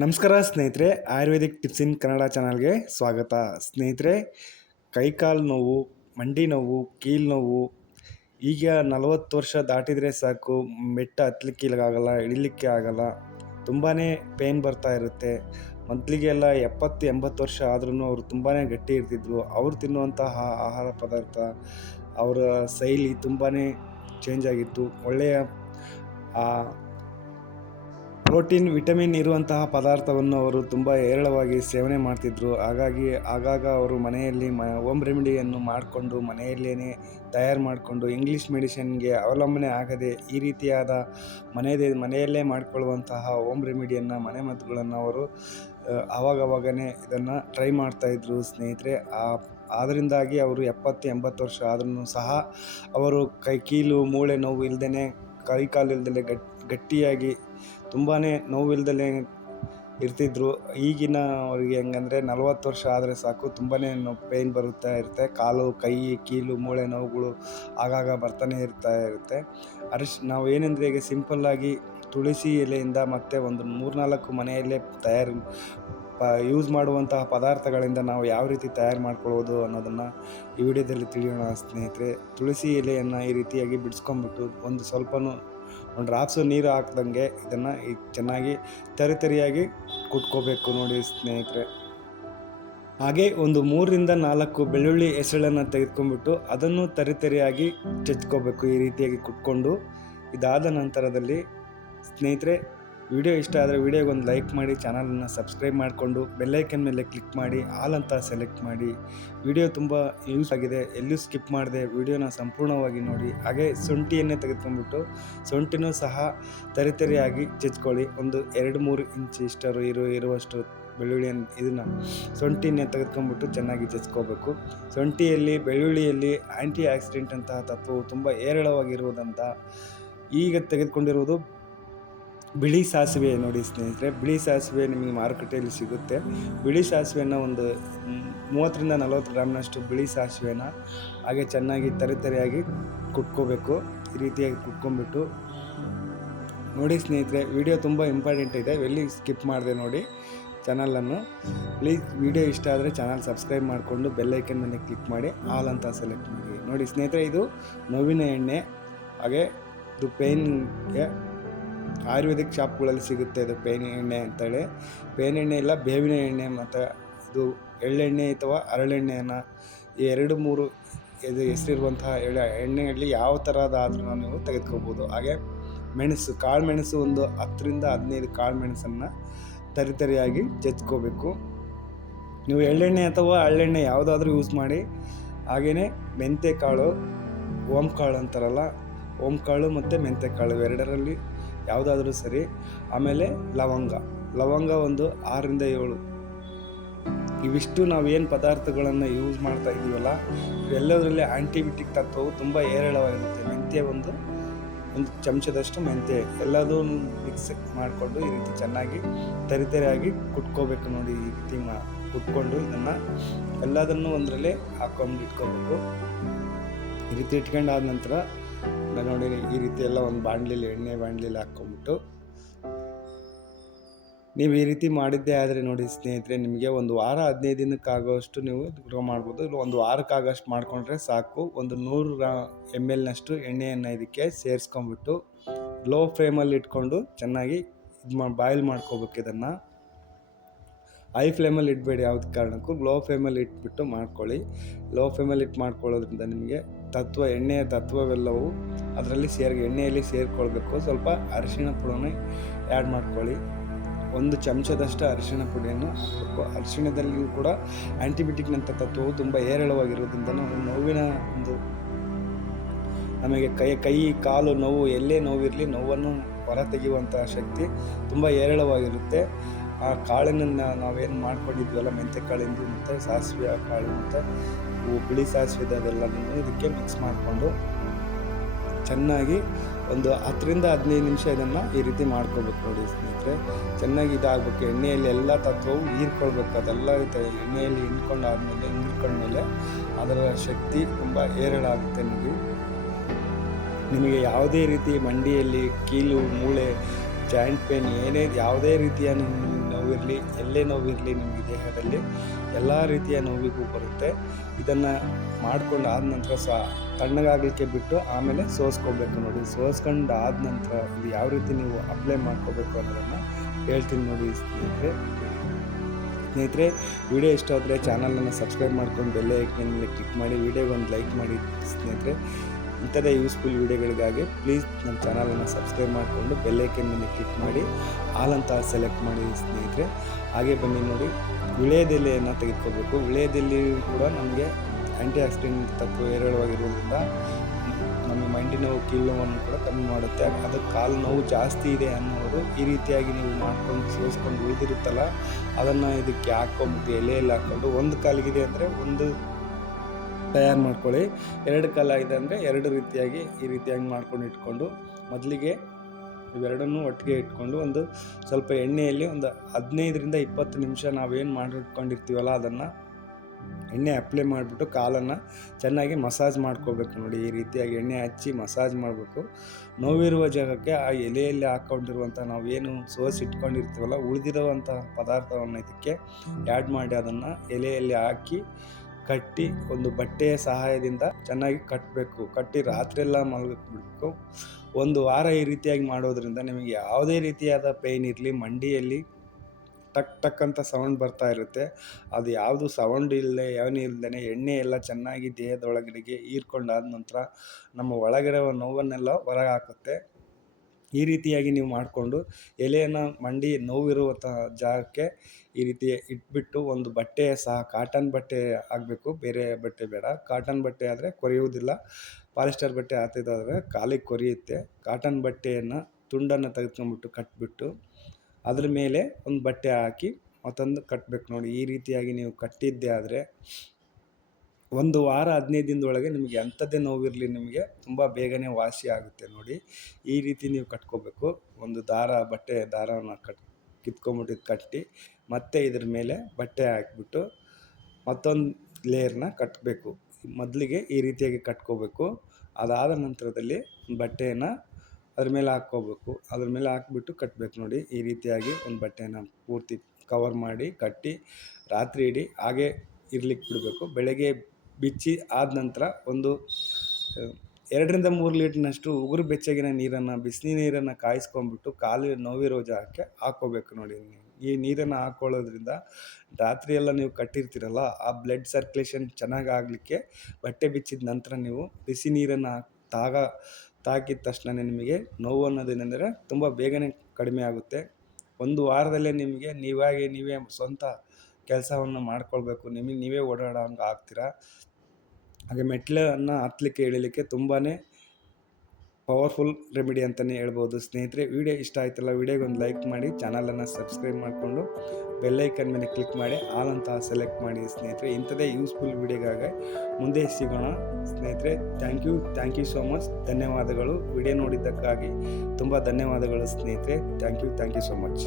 ನಮಸ್ಕಾರ ಸ್ನೇಹಿತರೆ, ಆಯುರ್ವೇದಿಕ್ ಟಿಪ್ಸ್ ಇನ್ ಕನ್ನಡ ಚಾನಲ್ಗೆ ಸ್ವಾಗತ. ಸ್ನೇಹಿತರೆ, ಕೈಕಾಲು ನೋವು, ಮಂಡಿ ನೋವು, ಕೀಲು ನೋವು, ಈಗ ನಲವತ್ತು ವರ್ಷ ದಾಟಿದರೆ ಸಾಕು, ಮೆಟ್ಟ ಹತ್ಲಿಕ್ಕೆ ಆಗಲ್ಲ ಇಳಿಲಿಕ್ಕೆ ಆಗಲ್ಲ ತುಂಬಾ ಪೇಯ್ನ್ ಬರ್ತಾ ಇರುತ್ತೆ. ಮೊದಲಿಗೆಲ್ಲ ಎಪ್ಪತ್ತು, ಎಂಬತ್ತು ವರ್ಷ ಆದ್ರೂ ಅವರು ತುಂಬಾ ಗಟ್ಟಿ ಇರ್ತಿದ್ರು. ಅವ್ರು ತಿನ್ನುವಂತಹ ಆಹಾರ ಪದಾರ್ಥ, ಅವರ ಶೈಲಿ ತುಂಬಾ ಚೇಂಜ್ ಆಗಿತ್ತು. ಒಳ್ಳೆಯ ಪ್ರೋಟೀನ್, ವಿಟಮಿನ್ ಇರುವಂತಹ ಪದಾರ್ಥವನ್ನು ಅವರು ತುಂಬ ಹೇರಳವಾಗಿ ಸೇವನೆ ಮಾಡ್ತಿದ್ರು. ಹಾಗಾಗಿ ಆಗಾಗ ಅವರು ಮನೆಯಲ್ಲಿ ಮ, ಓಮ್ ರೆಮಿಡಿಯನ್ನು ಮಾಡಿಕೊಂಡು ಮನೆಯಲ್ಲೇ ತಯಾರು ಮಾಡಿಕೊಂಡು ಇಂಗ್ಲೀಷ್ ಮೆಡಿಸಿನ್ಗೆ ಅವಲಂಬನೆ ಆಗದೆ ಈ ರೀತಿಯಾದ ಮನೆಯದೇ, ಮನೆಯಲ್ಲೇ ಮಾಡಿಕೊಳ್ಳುವಂತಹ ಓಮ್ ರೆಮಿಡಿಯನ್ನು, ಮನೆ ಮದ್ದುಗಳನ್ನು ಅವರು ಆವಾಗವಾಗನೇ ಇದನ್ನು ಟ್ರೈ ಮಾಡ್ತಾಯಿದ್ರು ಸ್ನೇಹಿತರೆ. ಆ ಆದ್ದರಿಂದಾಗಿ ಅವರು ಎಪ್ಪತ್ತು, ಎಂಬತ್ತು ವರ್ಷ ಆದ್ರೂ ಸಹ ಅವರು ಕೈ, ಕೀಲು, ಮೂಳೆ ನೋವು ಇಲ್ಲದೇ ಕೈ, ಕಾಲು ಇಲ್ದಲೆ ಗಟ್ ಗಟ್ಟಿಯಾಗಿ ತುಂಬಾ ನೋವಿಲ್ದಲೇ ಇರ್ತಿದ್ರು. ಈಗಿನ ಅವ್ರಿಗೆ ಹೆಂಗಂದರೆ ನಲವತ್ತು ವರ್ಷ ಆದರೆ ಸಾಕು ತುಂಬಾ ಪೇಯ್ನ್ ಬರುತ್ತಾ ಇರುತ್ತೆ. ಕಾಲು, ಕೈ, ಕೀಲು, ಮೂಳೆ ನೋವುಗಳು ಆಗಾಗ ಬರ್ತಾನೆ ಇರ್ತಾ ಇರುತ್ತೆ. ಅರಿಶ್, ನಾವು ಏನಂದರೆ ಈಗ ಸಿಂಪಲ್ಲಾಗಿ ತುಳಸಿ ಎಲೆಯಿಂದ ಮತ್ತು ಒಂದು ಮೂರ್ನಾಲ್ಕು ಮನೆಯಲ್ಲೇ ತಯಾರು, ಪ ಯೂಸ್ ಮಾಡುವಂತಹ ಪದಾರ್ಥಗಳಿಂದ ನಾವು ಯಾವ ರೀತಿ ತಯಾರು ಮಾಡ್ಕೊಳ್ಳೋದು ಅನ್ನೋದನ್ನು ಈ ವಿಡಿಯೋದಲ್ಲಿ ತಿಳಿಯೋಣ ಸ್ನೇಹಿತರೆ. ತುಳಸಿ ಎಲೆಯನ್ನು ಈ ರೀತಿಯಾಗಿ ಬಿಡಿಸ್ಕೊಂಬಿಟ್ಟು ಒಂದು ಸ್ವಲ್ಪನೂ ಒಂದು ಡ್ರಾಪ್ಸು ನೀರು ಹಾಕ್ದಂಗೆ ಇದನ್ನು ಚೆನ್ನಾಗಿ ತರಿತರಿಯಾಗಿ ಕುಟ್ಕೋಬೇಕು ನೋಡಿ ಸ್ನೇಹಿತರೆ. ಹಾಗೆ ಒಂದು ಮೂರರಿಂದ ನಾಲ್ಕು ಬೆಳ್ಳುಳ್ಳಿ ಹೆಸಳನ್ನು ತೆಗೆದುಕೊಂಡ್ಬಿಟ್ಟು ಅದನ್ನು ತರಿತರಿಯಾಗಿ ಚಚ್ಕೋಬೇಕು ಈ ರೀತಿಯಾಗಿ ಕುಟ್ಕೊಂಡು. ಇದಾದ ನಂತರದಲ್ಲಿ ಸ್ನೇಹಿತರೆ ವಿಡಿಯೋ ಇಷ್ಟ ಆದರೆ ವಿಡಿಯೋಗೆ ಒಂದು ಲೈಕ್ ಮಾಡಿ, ಚಾನಲನ್ನು ಸಬ್ಸ್ಕ್ರೈಬ್ ಮಾಡಿಕೊಂಡು ಬೆಲ್ಲೈಕನ್ ಮೇಲೆ ಕ್ಲಿಕ್ ಮಾಡಿ, ಆಲ್ ಅಂತ ಸೆಲೆಕ್ಟ್ ಮಾಡಿ. ವಿಡಿಯೋ ತುಂಬ ಯೂಸ್ ಆಗಿದೆ. ಎಲ್ಲೂ ಸ್ಕಿಪ್ ಮಾಡಿದೆ ವಿಡಿಯೋನ ಸಂಪೂರ್ಣವಾಗಿ ನೋಡಿ. ಹಾಗೆ ಶುಂಠಿಯನ್ನೇ ತೆಗೆದುಕೊಂಡ್ಬಿಟ್ಟು ಶುಂಠಿನೂ ಸಹ ತರಿತರಿಯಾಗಿ ಚಚ್ಕೊಳ್ಳಿ. ಒಂದು ಎರಡು ಮೂರು ಇಂಚ್ ಇಷ್ಟರು ಇರು, ಇರುವಷ್ಟು ಬೆಳ್ಳುಳ್ಳಿಯನ್ನು ಇದನ್ನು ಶುಂಠಿನೇ ತೆಗೆದುಕೊಂಡ್ಬಿಟ್ಟು ಚೆನ್ನಾಗಿ ಚಚ್ಕೋಬೇಕು. ಶುಂಠಿಯಲ್ಲಿ ಬೆಳ್ಳುಳ್ಳಿಯಲ್ಲಿ ಆ್ಯಂಟಿ ಆಕ್ಸಿಡೆಂಟ್ ಅಂತಹ ತತ್ವವು ತುಂಬ ಹೇರಳವಾಗಿರುವುದಂತ ಈಗ ತೆಗೆದುಕೊಂಡಿರುವುದು ಬಿಳಿ ಸಾಸಿವೆ ನೋಡಿ ಸ್ನೇಹಿತರೆ, ಬಿಳಿ ಸಾಸಿವೆ ನಿಮಗೆ ಮಾರುಕಟ್ಟೆಯಲ್ಲಿ ಸಿಗುತ್ತೆ. ಬಿಳಿ ಸಾಸಿವೆನ ಒಂದು ಮೂವತ್ತರಿಂದ ನಲವತ್ತು ಗ್ರಾಮ್ನಷ್ಟು ಬಿಳಿ ಸಾಸಿವೆನ ಹಾಗೆ ಚೆನ್ನಾಗಿ ತರಿತರಿಯಾಗಿ ಕುಟ್ಕೋಬೇಕು, ಈ ರೀತಿಯಾಗಿ ಕುಟ್ಕೊಂಡ್ಬಿಟ್ಟು. ನೋಡಿ ಸ್ನೇಹಿತರೆ, ವಿಡಿಯೋ ತುಂಬ ಇಂಪಾರ್ಟೆಂಟ್ ಇದೆ, ಎಲ್ಲಿ ಸ್ಕಿಪ್ ಮಾಡಿದೆ ನೋಡಿ ಚಾನಲನ್ನು. ಪ್ಲೀಸ್ ವಿಡಿಯೋ ಇಷ್ಟ ಆದರೆ ಚಾನಲ್ ಸಬ್ಸ್ಕ್ರೈಬ್ ಮಾಡಿಕೊಂಡು ಬೆಲ್ಲೈಕನ್ ಮೇಲೆ ಕ್ಲಿಕ್ ಮಾಡಿ, ಆಲ್ ಅಂತ ಸೆಲೆಕ್ಟ್ ಮಾಡಿ. ನೋಡಿ ಸ್ನೇಹಿತರೆ, ಇದು ನೋವಿನ ಎಣ್ಣೆ, ಹಾಗೆ ಇದು ಪೇಯ್ನ್ಗೆ ಆಯುರ್ವೇದಿಕ್ ಶಾಪ್ಗಳಲ್ಲಿ ಸಿಗುತ್ತೆ ಇದು ಪೇನ್ ಎಣ್ಣೆ ಅಂತೇಳಿ. ಪೇನ್ ಎಣ್ಣೆ ಇಲ್ಲ, ಬೇವಿನ ಎಣ್ಣೆ ಮತ್ತು ಇದು ಎಳ್ಳೆಣ್ಣೆ ಅಥವಾ ಹರಳೆಣ್ಣೆಯನ್ನು ಈ ಎರಡು ಮೂರು ಇದು ಹೆಸರಿರುವಂತಹ ಎಳೆ ಎಣ್ಣೆಯಲ್ಲಿ ಯಾವ ಥರದ ಆದ್ರೂ ನೀವು ತೆಗೆದುಕೋಬೋದು ಹಾಗೆ ಮೆಣಸು, ಕಾಳು ಮೆಣಸು ಒಂದು ಹತ್ತರಿಂದ ಹದಿನೈದು ಕಾಳು ಮೆಣಸನ್ನು ತರಿತರಿಯಾಗಿ ಜಜ್ಕೋಬೇಕು. ನೀವು ಎಳ್ಳೆಣ್ಣೆ ಅಥವಾ ಹಳ್ಳೆಣ್ಣೆ ಯಾವುದಾದ್ರೂ ಯೂಸ್ ಮಾಡಿ ಹಾಗೆಯೇ ಮೆಂತ್ಯ ಕಾಳು ಓಮ್ ಕಾಳು ಅಂತಾರಲ್ಲ ಓಮ್ ಕಾಳು ಮತ್ತು ಮೆಂತೆ ಕಾಳು ಇವೆರಡರಲ್ಲಿ ಯಾವುದಾದ್ರೂ ಸರಿ, ಆಮೇಲೆ ಲವಂಗ. ಲವಂಗ ಒಂದು ಆರರಿಂದ ಏಳು. ಇವಿಷ್ಟು ನಾವೇನು ಪದಾರ್ಥಗಳನ್ನು ಯೂಸ್ ಮಾಡ್ತಾ ಇದ್ದೀವಲ್ಲ, ಇವೆಲ್ಲದರಲ್ಲಿ ಆ್ಯಂಟಿಬಯೋಟಿಕ್ ತತ್ವವು ತುಂಬ ಹೇರಳವಾಗಿರುತ್ತೆ. ಮೆಂತ್ಯ ಒಂದು ಒಂದು ಚಮಚದಷ್ಟು ಮೆಂತ್ಯ ಎಲ್ಲದೂ ಮಿಕ್ಸ್ ಮಾಡಿಕೊಂಡು ಈ ರೀತಿ ಚೆನ್ನಾಗಿ ತರಿತರಿಯಾಗಿ ಕುಟ್ಕೋಬೇಕು ನೋಡಿ, ಈ ರೀತಿ ಮಾ, ಕುಟ್ಕೊಂಡು ಇದನ್ನು ಎಲ್ಲದನ್ನು ಒಂದರಲ್ಲೇ ಹಾಕೊಂಡು ಇಟ್ಕೋಬೇಕು. ಈ ರೀತಿ ಇಟ್ಕೊಂಡಾದ ನಂತರ ನೋಡಿ ಈ ರೀತಿ ಎಲ್ಲ ಒಂದು ಬಾಣಲಿಲಿ, ಎಣ್ಣೆ ಬಾಣಲಿಲಿ ಹಾಕ್ಕೊಂಬಿಟ್ಟು ನೀವು ಈ ರೀತಿ ಮಾಡಿದ್ದೇ ಆದರೆ ನೋಡಿ ಸ್ನೇಹಿತರೆ, ನಿಮಗೆ ಒಂದು ವಾರ, ಹದಿನೈದು ದಿನಕ್ಕಾಗೋಷ್ಟು ನೀವು ಗ್ರೋ ಮಾಡ್ಬೋದು. ಇಲ್ಲ ಒಂದು ವಾರಕ್ಕಾಗೋಷ್ಟು ಮಾಡಿಕೊಂಡ್ರೆ ಸಾಕು. ಒಂದು ನೂರು ಎಂ ಎಲ್ನಷ್ಟು ಎಣ್ಣೆಯನ್ನು ಇದಕ್ಕೆ ಸೇರಿಸ್ಕೊಂಬಿಟ್ಟು ಲೋ ಫ್ಲೇಮಲ್ಲಿ ಇಟ್ಕೊಂಡು ಚೆನ್ನಾಗಿ ಇದು ಮಾಡಿ ಬಾಯ್ಲ್ ಮಾಡ್ಕೋಬೇಕು ಇದನ್ನು. ಹೈ ಫ್ಲೇಮಲ್ಲಿ ಇಡಬೇಡಿ ಯಾವುದೇ ಕಾರಣಕ್ಕೂ. ಲೋ ಫ್ಲೇಮಲ್ಲಿ ಇಟ್ಬಿಟ್ಟು ಮಾಡ್ಕೊಳ್ಳಿ. ಲೋ ಫ್ಲೇಮಲ್ಲಿ ಇಟ್ಟು ಮಾಡ್ಕೊಳ್ಳೋದ್ರಿಂದ ನಿಮಗೆ ತತ್ವ, ಎಣ್ಣೆಯ ತತ್ವವೆಲ್ಲವೂ ಅದರಲ್ಲಿ ಸೇರ್, ಎಣ್ಣೆಯಲ್ಲಿ ಸೇರಿಕೊಳ್ಬೇಕು. ಸ್ವಲ್ಪ ಅರಿಶಿಣ ಪುಡಿನ ಆ್ಯಡ್ ಮಾಡ್ಕೊಳ್ಳಿ. ಒಂದು ಚಮಚದಷ್ಟು ಅರಿಶಿಣ ಪುಡಿಯನ್ನು ಹಾಕಬೇಕು ಅರಿಶಿಣದಲ್ಲಿಯೂ ಕೂಡ ಆ್ಯಂಟಿಬಯೋಟಿಕ್ನಂಥ ತತ್ವವು ತುಂಬ ಹೇರಳವಾಗಿರೋದ್ರಿಂದ ನಾವು ನೋವಿನ ಒಂದು ನಮಗೆ ಕೈ ಕೈ, ಕಾಲು ನೋವು, ಎಲ್ಲೇ ನೋವಿರಲಿ ನೋವನ್ನು ಹೊರ ತೆಗೆಯುವಂತಹ ಶಕ್ತಿ ತುಂಬ ಹೇರಳವಾಗಿರುತ್ತೆ. ಆ ಕಾಳನ್ನು ನಾವೇನು ಮಾಡ್ಕೊಂಡಿದ್ವಲ್ಲ ಮೆಂತ್ಯ ಕಾಳಿಂದು ಮತ್ತು ಸಾಸಿವೆ ಕಾಳು ಮತ್ತು ಬಿಳಿ ಸಾಸಿವೆ ಅದೆಲ್ಲ ಇದಕ್ಕೆ ಮಿಕ್ಸ್ ಮಾಡಿಕೊಂಡು ಚೆನ್ನಾಗಿ ಒಂದು ಹತ್ತರಿಂದ ಹದಿನೈದು ನಿಮಿಷ ಇದನ್ನು ಈ ರೀತಿ ಮಾಡ್ಕೊಬೇಕು ನೋಡಿ ಸ್ನೇಹಿತರೆ. ಚೆನ್ನಾಗಿ ಇದಾಗಬೇಕು. ಎಣ್ಣೆಯಲ್ಲಿ ಎಲ್ಲ ತತ್ವವು ಹೀರ್ಕೊಳ್ಬೇಕು. ಅದೆಲ್ಲ ಎಣ್ಣೆಯಲ್ಲಿ ಹಿಂಡ್ಕೊಂಡಾದ್ಮೇಲೆ, ಹಿಂಡ್ಕೊಂಡ್ಮೇಲೆ ಅದರ ಶಕ್ತಿ ತುಂಬ ಏರಳಾಗುತ್ತೆ ನೋಡಿ. ನಿಮಗೆ ಯಾವುದೇ ರೀತಿ ಮಂಡಿಯಲ್ಲಿ ಕೀಲು, ಮೂಳೆ ಜಾಯಿಂಟ್ ಪೇನ್ ಏನೇ, ಯಾವುದೇ ರೀತಿಯ ನಿಮ್ಗೆ ನೋವು ನೋವಿರಲಿ ಎಲ್ಲೇ ನೋವಿರಲಿ ನಿಮಗೆ ದೇಹದಲ್ಲಿ, ಎಲ್ಲ ರೀತಿಯ ನೋವಿಗೂ ಬರುತ್ತೆ. ಇದನ್ನು ಮಾಡ್ಕೊಂಡು ಆದ ನಂತರ ಸಹ ತಣ್ಣಗಾಗಲಿಕ್ಕೆ ಬಿಟ್ಟು ಆಮೇಲೆ ಸೋಸ್ಕೋಬೇಕು ನೋಡಿ. ಸೋಸ್ಕೊಂಡು ಆದ ನಂತರ ಇದು ಯಾವ ರೀತಿ ನೀವು ಅಪ್ಲೈ ಮಾಡ್ಕೋಬೇಕು ಅನ್ನೋದನ್ನು ಹೇಳ್ತೀನಿ ನೋಡಿ ಸ್ನೇಹಿತರೆ. ಸ್ನೇಹಿತರೆ, ವಿಡಿಯೋ ಇಷ್ಟ ಆದರೆ ಚಾನಲನ್ನು ಸಬ್ಸ್ಕ್ರೈಬ್ ಮಾಡ್ಕೊಂಡು ಬೆಲ್ಲೇ ಮೇಲೆ ಕ್ಲಿಕ್ ಮಾಡಿ ವಿಡಿಯೋಗೆ ಒಂದು ಲೈಕ್ ಮಾಡಿ ಸ್ನೇಹಿತರೆ. ಇಂಥದೇ ಯೂಸ್ಫುಲ್ ವೀಡಿಯೋಗಳಿಗಾಗಿ ಪ್ಲೀಸ್ ನಮ್ಮ ಚಾನಲನ್ನು ಸಬ್ಸ್ಕ್ರೈಬ್ ಮಾಡಿಕೊಂಡು ಬೆಲ್ಲೈಕನ್ ಮೇಲೆ ಕ್ಲಿಕ್ ಮಾಡಿ ಹಾಲಂತ ಸೆಲೆಕ್ಟ್ ಮಾಡಿ ಸ್ನೇಹಿತರೆ. ಹಾಗೆ ಬನ್ನಿ ನೋಡಿ ವಿಳೆಯದೆಲೆಯನ್ನು ತೆಗೆದುಕೋಬೇಕು ವಿಳೆಯದೆಲೆ ಕೂಡ ನಮಗೆ ಆ್ಯಂಟಿ ಆಕ್ಸಿಡೆಂಟ್ ತತ್ವ ಹೇರಳವಾಗಿರೋದ್ರಿಂದ ನಮ್ಮ ಮಂಡಿ ನೋವು ನೋವನ್ನು ಕೂಡ ಕಮ್ಮಿ ಮಾಡುತ್ತೆ. ಅದು ಕಾಲು ನೋವು ಜಾಸ್ತಿ ಇದೆ ಅನ್ನೋರು ಈ ರೀತಿಯಾಗಿ ನೀವು ಮಾಡ್ಕೊಂಡು, ಸೋಸ್ಕೊಂಡು ಉಳಿದಿರುತ್ತಲ್ಲ, ಅದನ್ನು ಇದಕ್ಕೆ ಹಾಕ್ಕೊಂಬಿಟ್ಟು ಎಲೆಯಲ್ಲಿ ಹಾಕ್ಕೊಂಡು ಒಂದು ಕಾಲಿಗಿದೆ ಅಂದರೆ ಒಂದು ತಯಾರು ಮಾಡ್ಕೊಳ್ಳಿ. ಎರಡು ಕಾಲಾಗಿದೆ ಅಂದರೆ ಎರಡು ರೀತಿಯಾಗಿ ಈ ರೀತಿಯಾಗಿ ಮಾಡ್ಕೊಂಡು ಇಟ್ಕೊಂಡು ಮೊದಲಿಗೆ ಇವೆರಡನ್ನೂ ಒಟ್ಟಿಗೆ ಇಟ್ಕೊಂಡು ಒಂದು ಸ್ವಲ್ಪ ಎಣ್ಣೆಯಲ್ಲಿ ಒಂದು ಹದಿನೈದರಿಂದ ಇಪ್ಪತ್ತು ನಿಮಿಷ ನಾವೇನು ಮಾಡಿಟ್ಕೊಂಡಿರ್ತೀವಲ್ಲ ಅದನ್ನು ಎಣ್ಣೆ ಅಪ್ಲೈ ಮಾಡಿಬಿಟ್ಟು ಕಾಲನ್ನು ಚೆನ್ನಾಗಿ ಮಸಾಜ್ ಮಾಡ್ಕೋಬೇಕು ನೋಡಿ. ಈ ರೀತಿಯಾಗಿ ಎಣ್ಣೆ ಹಚ್ಚಿ ಮಸಾಜ್ ಮಾಡಬೇಕು ನೋವಿರುವ ಜಾಗಕ್ಕೆ ಆ ಎಲೆಯಲ್ಲಿ ಹಾಕ್ಕೊಂಡಿರುವಂಥ ನಾವೇನು ಸೋಸಿ ಇಟ್ಕೊಂಡಿರ್ತೀವಲ್ಲ ಉಳಿದಿರುವಂಥ ಪದಾರ್ಥವನ್ನು ಇದಕ್ಕೆ ಆ್ಯಡ್ ಮಾಡಿ ಅದನ್ನು ಎಲೆಯಲ್ಲಿ ಹಾಕಿ ಕಟ್ಟಿ ಒಂದು ಬಟ್ಟೆಯ ಸಹಾಯದಿಂದ ಚೆನ್ನಾಗಿ ಕಟ್ಟಬೇಕು ಕಟ್ಟಿ ರಾತ್ರಿಯೆಲ್ಲ ಮಲಗಬೇಕು ಒಂದು ವಾರ ಈ ರೀತಿಯಾಗಿ ಮಾಡೋದ್ರಿಂದ ನಿಮಗೆ ಯಾವುದೇ ರೀತಿಯಾದ ಪೇಯ್ನ್ ಇರಲಿ, ಮಂಡಿಯಲ್ಲಿ ಟಕ್ ಟಕ್ ಅಂತ ಸೌಂಡ್ ಬರ್ತಾ ಇರುತ್ತೆ. ಅದು ಯಾವುದು ಸೌಂಡ್ ಇಲ್ಲದೆ ಯಾವನೇ ಇಲ್ಲದೇ ಎಣ್ಣೆ ಎಲ್ಲ ಚೆನ್ನಾಗಿ ದೇಹದೊಳಗಡೆಗೆ ಹೀರ್ಕೊಂಡಾದ ನಂತರ ನಮ್ಮ ಒಳಗಡೆ ನೋವನ್ನೆಲ್ಲ ಹೊರಗೆ ಹಾಕುತ್ತೆ. ಈ ರೀತಿಯಾಗಿ ನೀವು ಮಾಡಿಕೊಂಡು ಎಲೆಯನ್ನು ಮಂಡಿ ನೋವಿರುವಂಥ ಜಾಗಕ್ಕೆ ಈ ರೀತಿ ಇಟ್ಬಿಟ್ಟು ಒಂದು ಬಟ್ಟೆ ಸಹ ಕಾಟನ್ ಬಟ್ಟೆ ಆಗಬೇಕು. ಬೇರೆ ಬಟ್ಟೆ ಬೇಡ. ಕಾಟನ್ ಬಟ್ಟೆ ಆದರೆ ಕೊರೆಯುವುದಿಲ್ಲ. ಪಾಲಿಸ್ಟರ್ ಬಟ್ಟೆ ಹಾಕ್ತಿದ್ದಾದರೆ ಕಾಲಿಗೆ ಕೊರೆಯುತ್ತೆ. ಕಾಟನ್ ಬಟ್ಟೆಯನ್ನು ತುಂಡನ್ನು ತೆಗೆದುಕೊಂಡ್ಬಿಟ್ಟು ಕಟ್ಬಿಟ್ಟು ಅದ್ರ ಮೇಲೆ ಒಂದು ಬಟ್ಟೆ ಹಾಕಿ ಮತ್ತೊಂದು ಕಟ್ಟಬೇಕು ನೋಡಿ. ಈ ರೀತಿಯಾಗಿ ನೀವು ಕಟ್ಟಿದ್ದೆ ಆದರೆ ಒಂದು ವಾರ, ಹದಿನೈದು ದಿನದೊಳಗೆ ನಿಮಗೆ ಎಂಥದ್ದೇ ನೋವಿರಲಿ ನಿಮಗೆ ತುಂಬ ಬೇಗನೆ ವಾಸಿ ಆಗುತ್ತೆ ನೋಡಿ. ಈ ರೀತಿ ನೀವು ಕಟ್ಕೋಬೇಕು. ಒಂದು ದಾರ, ಬಟ್ಟೆ ದಾರವನ್ನು ಕಟ್ ಕಿತ್ಕೊಂಬಿಟ್ಟು ಕಟ್ಟಿ, ಮತ್ತೆ ಇದ್ರ ಮೇಲೆ ಬಟ್ಟೆ ಹಾಕಿಬಿಟ್ಟು ಮತ್ತೊಂದು ಲೇಯರ್ನ ಕಟ್ಟಬೇಕು ಮೊದಲಿಗೆ ಈ ರೀತಿಯಾಗಿ ಕಟ್ಕೋಬೇಕು. ಅದಾದ ನಂತರದಲ್ಲಿ ಬಟ್ಟೆಯನ್ನು ಅದ್ರ ಮೇಲೆ ಹಾಕ್ಕೋಬೇಕು. ಅದ್ರ ಮೇಲೆ ಹಾಕ್ಬಿಟ್ಟು ಕಟ್ಟಬೇಕು ನೋಡಿ. ಈ ರೀತಿಯಾಗಿ ಒಂದು ಬಟ್ಟೆನ ಪೂರ್ತಿ ಕವರ್ ಮಾಡಿ, ಕಟ್ಟಿ, ರಾತ್ರಿ ಇಡೀ ಹಾಗೆ ಇರ್ಲಿಕ್ಕೆ ಬಿಡಬೇಕು. ಬೆಳಗ್ಗೆ ಬಿಚ್ಚಿ ಆದ ನಂತರ ಒಂದು ಎರಡರಿಂದ ಮೂರು ಲೀಟ್ರಿನಷ್ಟು ಉಗುರು ಬೆಚ್ಚಗಿನ ನೀರನ್ನು ಬಿಸಿ ನೀರನ್ನು ಕಾಯಿಸ್ಕೊಂಡ್ಬಿಟ್ಟು ಕಾಲು ನೋವಿರೋ ಜಾಗಕ್ಕೆ ಹಾಕ್ಕೋಬೇಕು ನೋಡಿ. ನೀವು ಈ ನೀರನ್ನು ಹಾಕ್ಕೊಳ್ಳೋದ್ರಿಂದ ರಾತ್ರಿ ಎಲ್ಲ ನೀವು ಕಟ್ಟಿರ್ತೀರಲ್ಲ, ಆ ಬ್ಲಡ್ ಸರ್ಕ್ಯುಲೇಷನ್ ಚೆನ್ನಾಗಿ ಆಗಲಿಕ್ಕೆ ಬಟ್ಟೆ ಬಿಚ್ಚಿದ ನಂತರ ನೀವು ಬಿಸಿ ನೀರನ್ನು ತಾಗ, ತಾಕಿದ ತಕ್ಷಣ ನಿಮಗೆ ನೋವು ಅನ್ನೋದೇನೆಂದರೆ ತುಂಬ ಬೇಗನೆ ಕಡಿಮೆ ಆಗುತ್ತೆ. ಒಂದು ವಾರದಲ್ಲೇ ನಿಮಗೆ ನೀವಾಗಿ ನೀವೇ ಸ್ವಂತ ಕೆಲಸವನ್ನು ಮಾಡ್ಕೊಳ್ಬೇಕು. ನಿಮಗೆ ನೀವೇ ಓಡಾಡೋ ಹಂಗೆ ಆಗ್ತೀರಾ? ಹಾಗೆ ಮೆಟ್ಲನ್ನು ಹತ್ತಲಿಕ್ಕೆ ಇಳಿಲಿಕ್ಕೆ ತುಂಬಾ ಪವರ್ಫುಲ್ ರೆಮಿಡಿ ಅಂತಲೇ ಹೇಳ್ಬೋದು. ಸ್ನೇಹಿತರೆ ವಿಡಿಯೋ ಇಷ್ಟ ಆಯ್ತಲ್ಲ ವಿಡಿಯೋಗೆ ಒಂದು ಲೈಕ್ ಮಾಡಿ ಚಾನಲನ್ನು ಸಬ್ಸ್ಕ್ರೈಬ್ ಮಾಡಿಕೊಂಡು ಬೆಲ್ಲೈಕನ್ ಮೇಲೆ ಕ್ಲಿಕ್ ಮಾಡಿ ಆಲ್ ಅಂತ ಸೆಲೆಕ್ಟ್ ಮಾಡಿ ಸ್ನೇಹಿತರೆ. ಇಂಥದೇ ಯೂಸ್ಫುಲ್ ವಿಡಿಯೋಗಾಗಿ ಮುಂದೆ ಸಿಗೋಣ. ಸ್ನೇಹಿತರೆ thank you thank you so much ಧನ್ಯವಾದಗಳು. ವಿಡಿಯೋ ನೋಡಿದ್ದಕ್ಕಾಗಿ ತುಂಬ ಧನ್ಯವಾದಗಳು ಸ್ನೇಹಿತರೆ. Thank you thank you so much